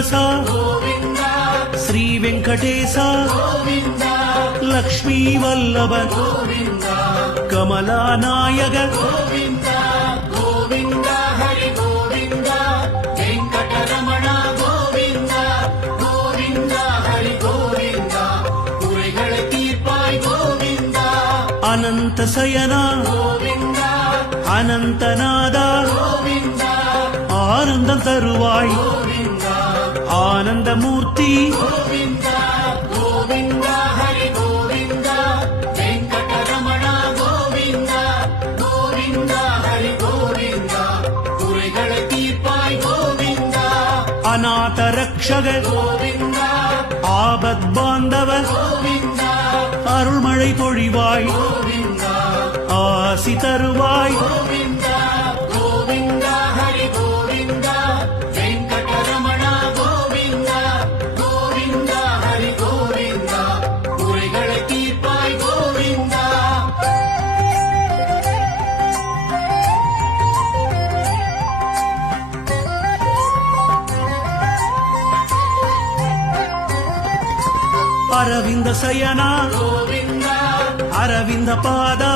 శ్రీనివాస శ్రీ వెంకటేశ లక్ష్మీ వల్లభ కమలానాయక అనంత శయన అనంతనాద ஆனந்தம் தருவாய் ஆனந்தமூர்த்தி அநாத ரக்ஷக ஆபத் பாந்தவ அருள்மழை பொழிவாய் ஆசி தருவாய் அரவிந்த சயனா அரவிந்த பாதா